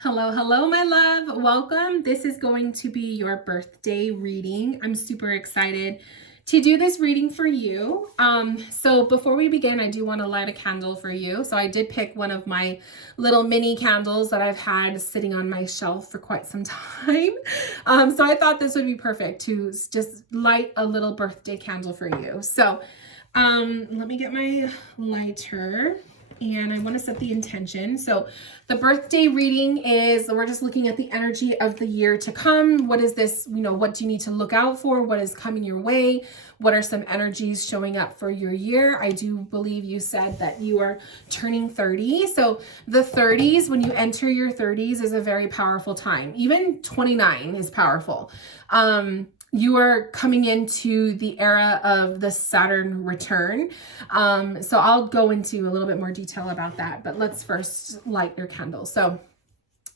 Hello, hello, my love. Welcome. This is going to be your birthday reading. I'm super excited to do this reading for you. So before we begin, I do want to light a candle for you. So I did pick one of my little mini candles that I've had sitting on my shelf for quite some time. So I thought this would be perfect to just light a little birthday candle for you. So let me get my lighter. And I want to set the intention. So the birthday reading is, we're just looking at the energy of the year to come. What is this, what do you need to look out for? What is coming your way? What are some energies showing up for your year? I do believe you said that you are turning 30. So the 30s, when you enter your 30s, is a very powerful time. Even 29 is powerful. You are coming into the era of the Saturn return. So I'll go into a little bit more detail about that, but let's first light your candle. So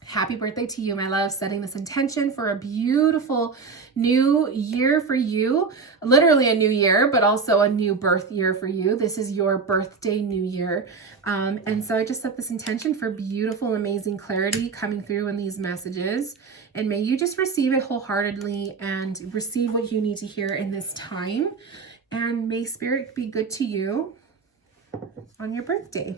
happy birthday to you, my love, setting this intention for a beautiful new year for you. Literally a new year, but also a new birth year for you. This is your birthday new year. And so I just set this intention for beautiful, amazing clarity coming through in these messages. And may you just receive it wholeheartedly and receive what you need to hear in this time. And may Spirit be good to you on your birthday.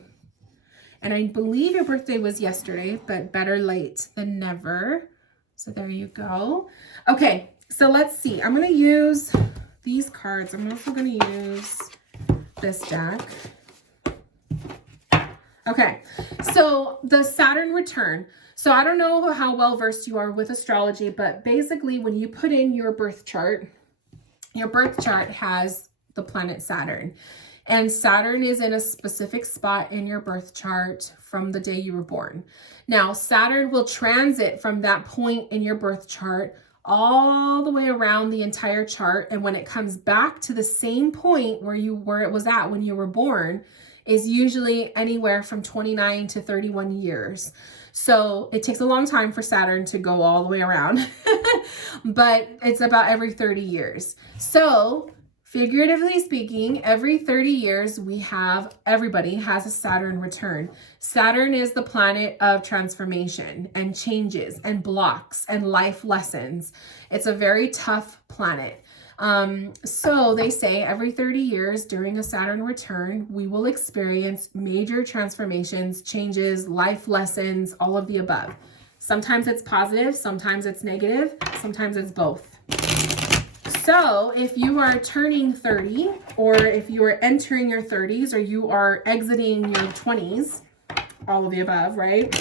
And I believe your birthday was yesterday, but better late than never. So there you go. Okay, so let's see. I'm going to use these cards. I'm also going to use this deck. Okay, so the Saturn return. So I don't know how well versed you are with astrology, but basically when you put in your birth chart has the planet Saturn. And Saturn is in a specific spot in your birth chart from the day you were born. Now, Saturn will transit from that point in your birth chart all the way around the entire chart. And when it comes back to the same point where it was at when you were born, is usually anywhere from 29 to 31 years. So it takes a long time for Saturn to go all the way around, but it's about every 30 years. So figuratively speaking, every 30 years, everybody has a Saturn return. Saturn is the planet of transformation and changes and blocks and life lessons. It's a very tough planet. So they say every 30 years during a Saturn return, we will experience major transformations, changes, life lessons, all of the above. Sometimes it's positive, sometimes it's negative, sometimes it's both. So if you are turning 30, or if you are entering your 30s, or you are exiting your 20s, all of the above, right?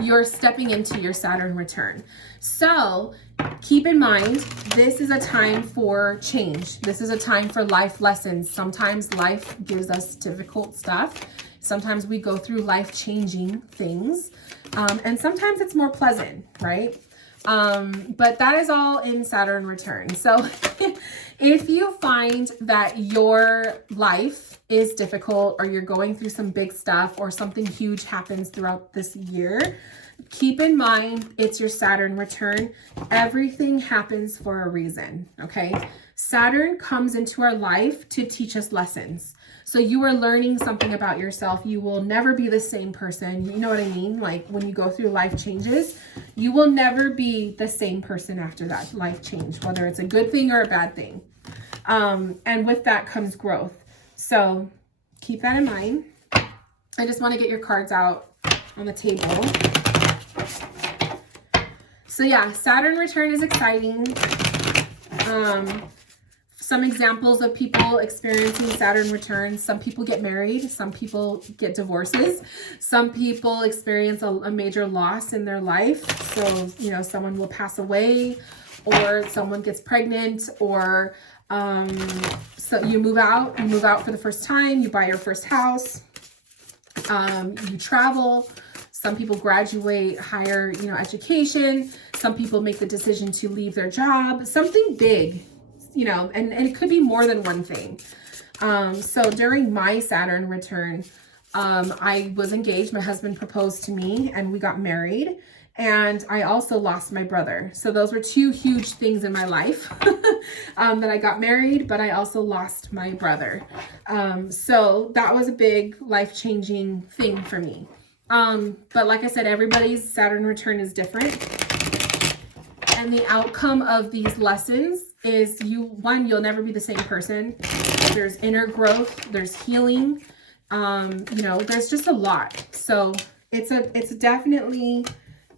You're stepping into your Saturn return. So keep in mind, this is a time for change. This is a time for life lessons. Sometimes life gives us difficult stuff. Sometimes we go through life-changing things. And sometimes it's more pleasant, right? But that is all in Saturn return. So if you find that your life is difficult, or you're going through some big stuff, or something huge happens throughout this year, keep in mind it's your Saturn return. Everything happens for a reason, okay? Saturn comes into our life to teach us lessons. So you are learning something about yourself. You will never be the same person. You know what I mean? Like when you go through life changes, you will never be the same person after that life change, whether it's a good thing or a bad thing. And with that comes growth. So keep that in mind. I just want to get your cards out on the table. So yeah, Saturn return is exciting. Some examples of people experiencing Saturn returns. Some people get married. Some people get divorces. Some people experience a major loss in their life. So, someone will pass away, or someone gets pregnant, or so you move out for the first time, you buy your first house, you travel. Some people graduate higher, education. Some people make the decision to leave their job, something big. And it could be more than one thing. So during my Saturn return, I was engaged. My husband proposed to me and we got married. And I also lost my brother. So those were two huge things in my life that I got married, but I also lost my brother. So that was a big life-changing thing for me. But like I said, everybody's Saturn return is different. And the outcome of these lessons is you'll never be the same person. There's inner growth, there's healing, you know, there's just a lot. So it's definitely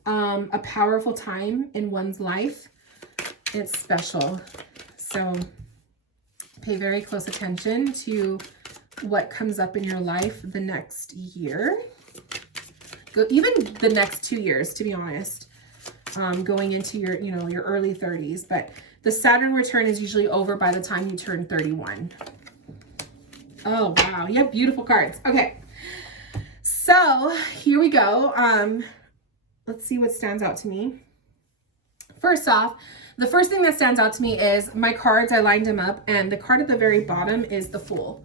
a powerful time in one's life. It's special. So pay very close attention to what comes up in your life the next year. Even the next 2 years, to be honest. Going into your, you know, your early 30s, but the Saturn return is usually over by the time you turn 31. Oh, wow. You have beautiful cards. Okay. So here we go. Let's see what stands out to me. First off, the first thing that stands out to me is my cards. I lined them up, and the card at the very bottom is the Fool.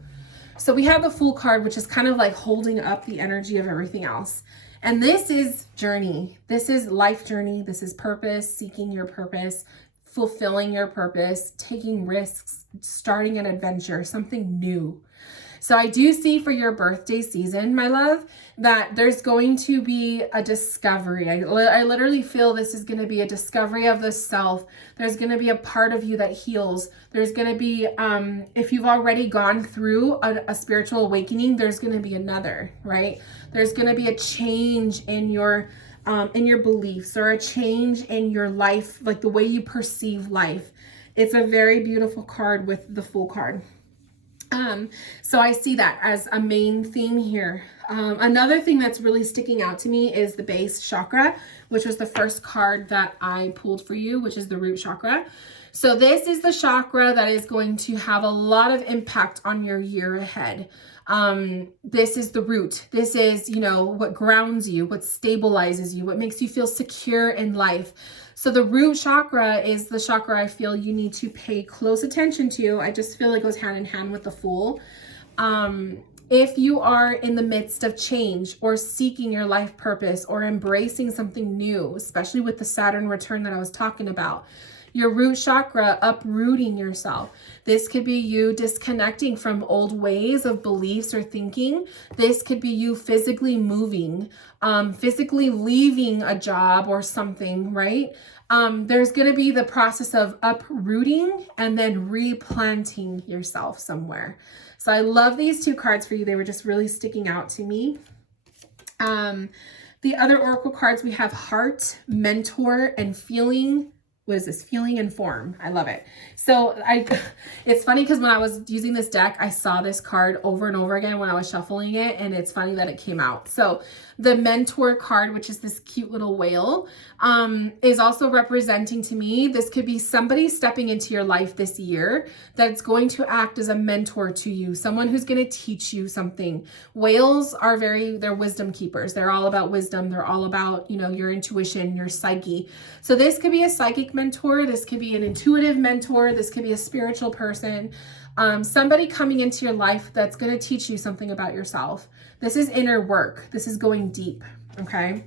So we have the Fool card, which is kind of like holding up the energy of everything else. And this is journey. This is life journey. This is purpose, seeking your purpose, fulfilling your purpose, taking risks, starting an adventure, something new. So I do see for your birthday season, my love, that there's going to be a discovery. I literally feel this is going to be a discovery of the self. There's going to be a part of you that heals. There's going to be, if you've already gone through a spiritual awakening, there's going to be another, right? There's going to be a change in your beliefs, or a change in your life, like the way you perceive life. It's a very beautiful card with the Fool card. So I see that as a main theme here. Another thing that's really sticking out to me is the base chakra, which was the first card that I pulled for you, which is the root chakra. So this is the chakra that is going to have a lot of impact on your year ahead. This is the root. This is, you know, what grounds you, what stabilizes you, what makes you feel secure in life. So the root chakra is the chakra I feel you need to pay close attention to. I just feel it goes hand in hand with the Fool. If you are in the midst of change, or seeking your life purpose, or embracing something new, especially with the Saturn return that I was talking about, your root chakra, uprooting yourself. This could be you disconnecting from old ways of beliefs or thinking. This could be you physically moving, physically leaving a job or something, right? There's going to be the process of uprooting and then replanting yourself somewhere. So I love these two cards for you. They were just really sticking out to me. The other oracle cards, we have Heart, Mentor, and Feeling. What is this? Feeling and Form. I love it. So it's funny because when I was using this deck, I saw this card over and over again when I was shuffling it, and it's funny that it came out. So the Mentor card, which is this cute little whale, is also representing to me, this could be somebody stepping into your life this year that's going to act as a mentor to you, someone who's going to teach you something. Whales are they're wisdom keepers. They're all about wisdom. They're all about, you know, your intuition, your psyche. So this could be a psychic mentor. This could be an intuitive mentor. This could be a spiritual person. Somebody coming into your life that's going to teach you something about yourself. This is inner work. This is going deep. Okay.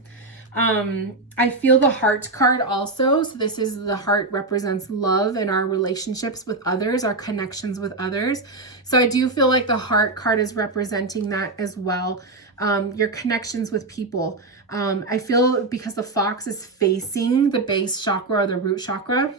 I feel the Heart card also. So this is the heart represents love and our relationships with others, our connections with others. So I do feel like the Heart card is representing that as well. Your connections with people. I feel because the fox is facing the base chakra or the root chakra,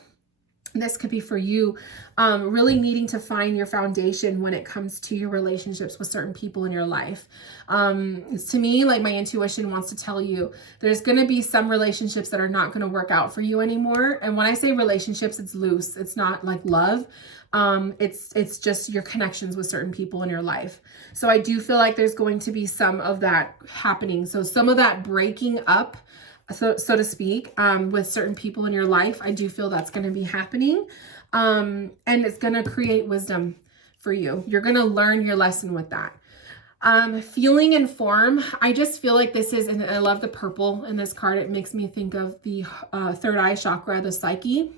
this could be for you really needing to find your foundation when it comes to your relationships with certain people in your life. To me, like my intuition wants to tell you, there's going to be some relationships that are not going to work out for you anymore. And when I say relationships, it's loose. It's not like love. It's just your connections with certain people in your life. So I do feel like there's going to be some of that happening. So some of that breaking up, so to speak, with certain people in your life, I do feel that's going to be happening. And it's going to create wisdom for you. You're going to learn your lesson with that. Feeling and Form. I just feel like this is, and I love the purple in this card. It makes me think of the third eye chakra, the psyche.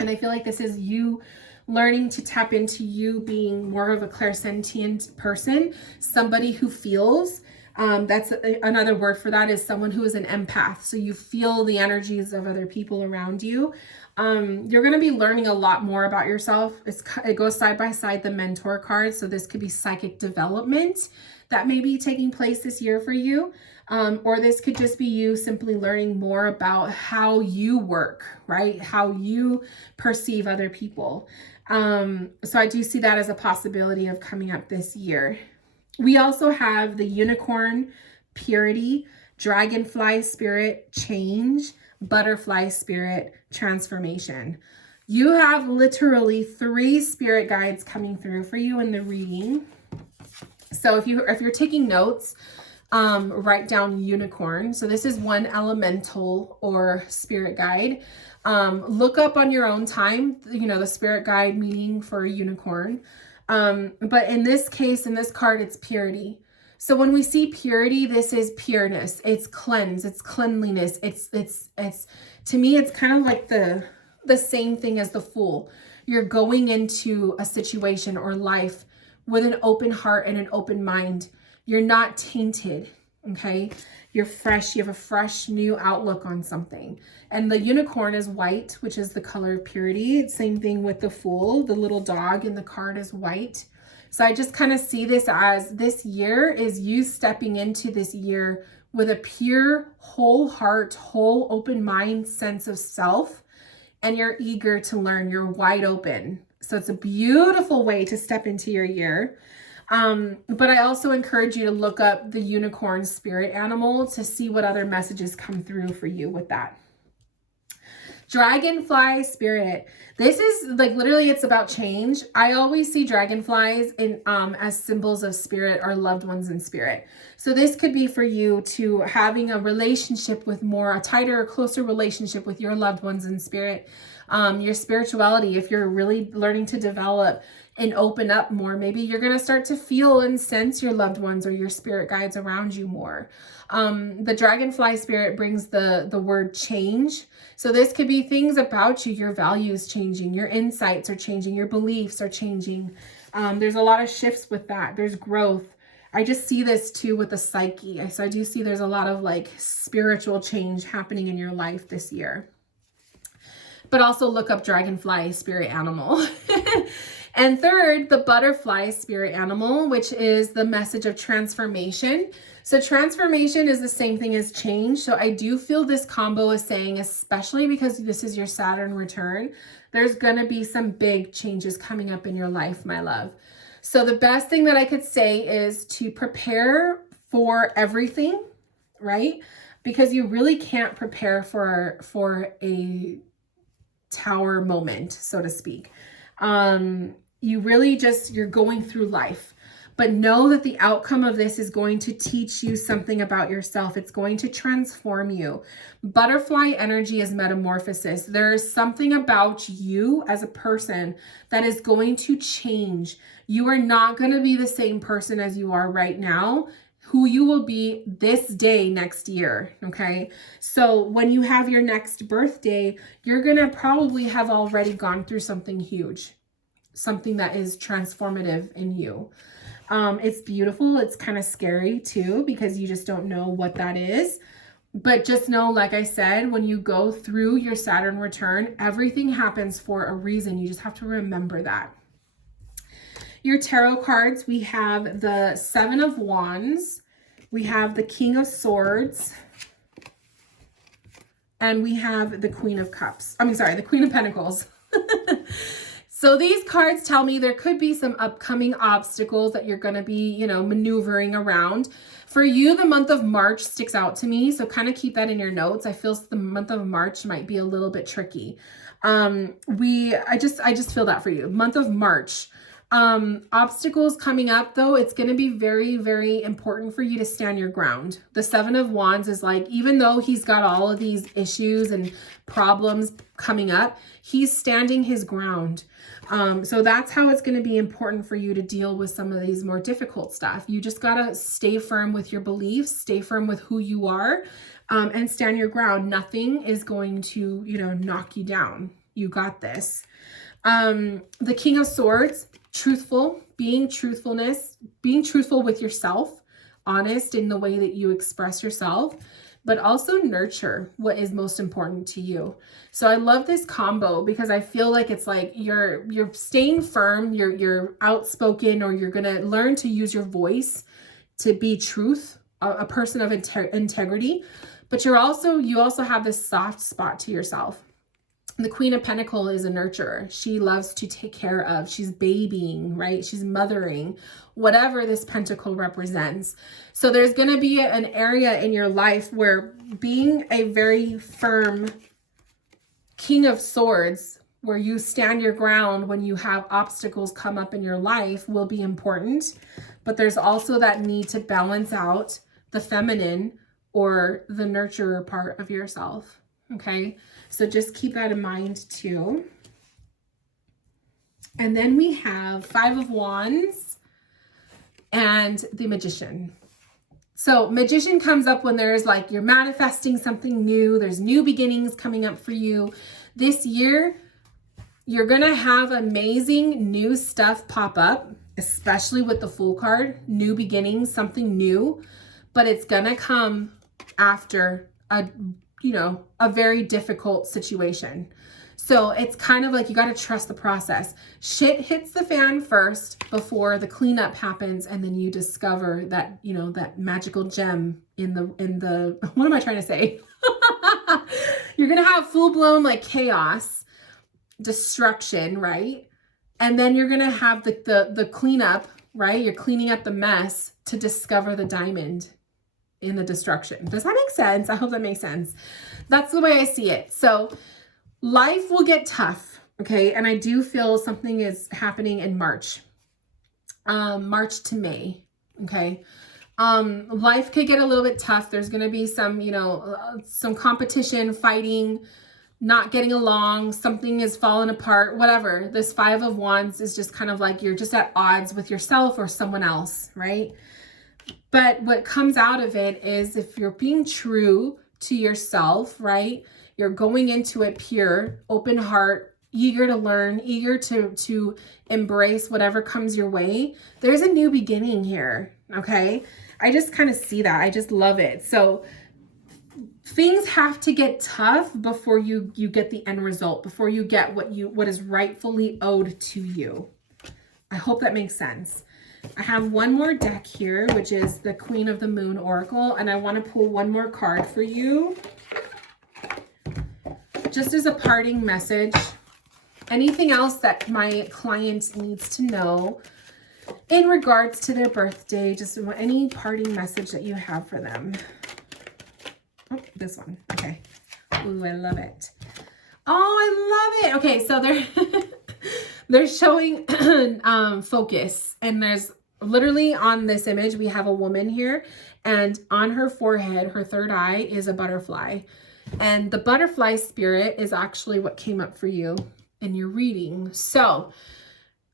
And I feel like this is you learning to tap into you being more of a clairsentient person, somebody who feels. That's another word for that is someone who is an empath. So you feel the energies of other people around you. You're going to be learning a lot more about yourself. It goes side by side the Mentor card. So this could be psychic development that may be taking place this year for you. Or this could just be you simply learning more about how you work, right? How you perceive other people. So I do see that as a possibility of coming up this year. We also have the unicorn, purity, dragonfly spirit, change, butterfly spirit, transformation. You have literally 3 spirit guides coming through for you in the reading. So if you're taking notes, write down unicorn. So this is one elemental or spirit guide. Look up on your own time, the spirit guide meaning for a unicorn. But in this case, in this card, it's purity. So when we see purity, this is pureness. It's cleanse. It's cleanliness. It's to me, it's kind of like the same thing as the Fool. You're going into a situation or life with an open heart and an open mind. You're not tainted, okay? You're fresh. You have a fresh new outlook on something. And the unicorn is white, which is the color of purity. Same thing with the Fool. The little dog in the card is white. So I just kind of see this as this year is you stepping into this year with a pure, whole heart, whole open mind sense of self. And you're eager to learn. You're wide open. So it's a beautiful way to step into your year. But I also encourage you to look up the unicorn spirit animal to see what other messages come through for you with that. Dragonfly spirit. This is like literally it's about change. I always see dragonflies in as symbols of spirit or loved ones in spirit. So this could be for you to having a relationship with a tighter or closer relationship with your loved ones in spirit. Your spirituality, if you're really learning to develop and open up more, maybe you're going to start to feel and sense your loved ones or your spirit guides around you more. The dragonfly spirit brings the word change. So this could be things about you, your values changing, your insights are changing, your beliefs are changing. There's a lot of shifts with that. There's growth. I just see this too with the psyche. So I do see there's a lot of like spiritual change happening in your life this year. But also look up dragonfly spirit animal. And third, the butterfly spirit animal, which is the message of transformation. So transformation is the same thing as change. So I do feel this combo is saying, especially because this is your Saturn return, there's going to be some big changes coming up in your life, my love. So the best thing that I could say is to prepare for everything, right? Because you really can't prepare for a tower moment, so to speak. You really you're going through life, but know that the outcome of this is going to teach you something about yourself. It's going to transform you. Butterfly energy is metamorphosis. There is something about you as a person that is going to change. You are not going to be the same person as you are right now, who you will be this day next year, okay? So when you have your next birthday, you're going to probably have already gone through something huge, something that is transformative in you. It's beautiful. It's kind of scary too, because you just don't know what that is. But just know, like I said, when you go through your Saturn return, everything happens for a reason. You just have to remember that. Your tarot cards, we have the 7 of Wands, we have the King of Swords, and we have the Queen of Cups. The Queen of Pentacles. So these cards tell me there could be some upcoming obstacles that you're going to be, maneuvering around. For you, the month of March sticks out to me. So kind of keep that in your notes. I feel the month of March might be a little bit tricky. I just feel that for you. Month of March. Obstacles coming up though, it's going to be very, very important for you to stand your ground. The 7 of Wands is like, even though he's got all of these issues and problems coming up, he's standing his ground. So that's how it's going to be important for you to deal with some of these more difficult stuff. You just got to stay firm with your beliefs, stay firm with who you are, and stand your ground. Nothing is going to, knock you down. You got this. The King of Swords, being truthful with yourself, honest in the way that you express yourself, but also nurture what is most important to you. So I love this combo because I feel like it's like you're staying firm, you're outspoken, or you're going to learn to use your voice to be truth, a person of integrity, but you also have this soft spot to yourself. The Queen of Pentacles is a nurturer. She loves to take care of, she's babying, right? She's mothering, whatever this pentacle represents. So there's going to be an area in your life where being a very firm King of Swords, where you stand your ground when you have obstacles come up in your life, will be important. But there's also that need to balance out the feminine or the nurturer part of yourself. Okay, so just keep that in mind too. And then we have Five of Wands and the Magician. So Magician comes up when there's like, you're manifesting something new. There's new beginnings coming up for you. This year, you're going to have amazing new stuff pop up, especially with the Fool card. New beginnings, something new. But it's going to come after a very difficult situation. So it's kind of like you got to trust the process. Shit hits the fan first before the cleanup happens, and then you discover that, that magical gem in the what am I trying to say? You're going to have full-blown like chaos, destruction, right? And then you're going to have the cleanup, right? You're cleaning up the mess to discover the diamond in the destruction. Does that make sense? I hope that makes sense. That's the way I see it. So life will get tough, okay? And I do feel something is happening in March. March to May, okay? Life could get a little bit tough. There's going to be some, some competition, fighting, not getting along, something is falling apart, whatever. This Five of Wands is just kind of like you're just at odds with yourself or someone else, right? But what comes out of it is if you're being true to yourself, right? You're going into it pure, open heart, eager to learn, eager to embrace whatever comes your way. There's a new beginning here, okay? I just kind of see that. I just love it. So things have to get tough before you get the end result, before you get what is rightfully owed to you. I hope that makes sense. I have one more deck here, which is the Queen of the Moon Oracle, and I want to pull one more card for you. Just as a parting message, anything else that my client needs to know in regards to their birthday, just any parting message that you have for them. Oh, this one. Okay. Ooh, I love it. Oh, I love it. Okay, so they're showing focus, and there's literally on this image, we have a woman here, and on her forehead, her third eye is a butterfly. And the butterfly spirit is actually what came up for you in your reading. So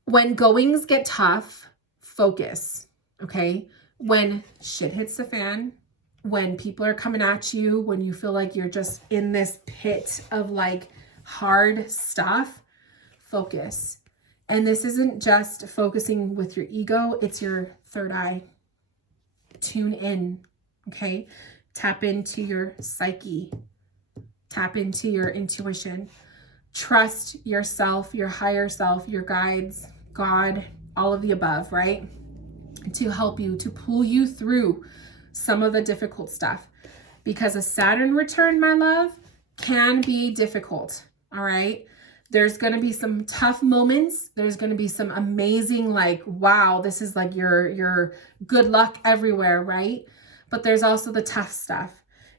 when goings get tough, focus, okay? When shit hits the fan, when people are coming at you, when you feel like you're just in this pit of like hard stuff, focus. And this isn't just focusing with your ego, it's your third eye. Tune in, okay? Tap into your psyche. Tap into your intuition. Trust yourself, your higher self, your guides, God, all of the above, right? To help you, to pull you through some of the difficult stuff. Because a Saturn return, my love, can be difficult, all right? There's going to be some tough moments. There's going to be some amazing, like, wow, this is like your good luck everywhere, right? But there's also the tough stuff.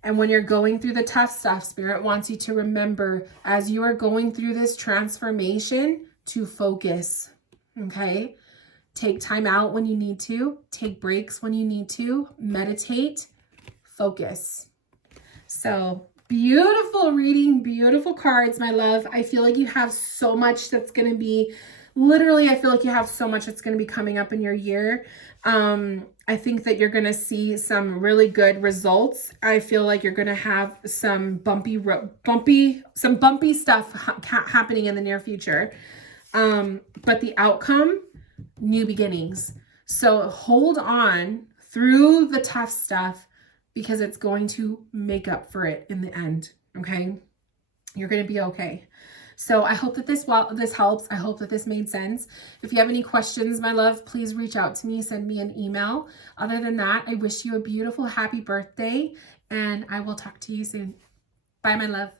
And when you're going through the tough stuff, Spirit wants you to remember as you are going through this transformation to focus, okay? Take time out when you need to. Take breaks when you need to. Meditate. Focus. So beautiful reading, beautiful cards, my love. I feel like you have so much that's going to be, literally, I feel like you have so much that's going to be coming up in your year. I think that you're going to see some really good results. I feel like you're going to have some bumpy stuff happening in the near future. But the outcome, new beginnings. So hold on through the tough stuff because it's going to make up for it in the end. Okay. You're going to be okay. So I hope that this helps. I hope that this made sense. If you have any questions, my love, please reach out to me, send me an email. Other than that, I wish you a beautiful, happy birthday, and I will talk to you soon. Bye, my love.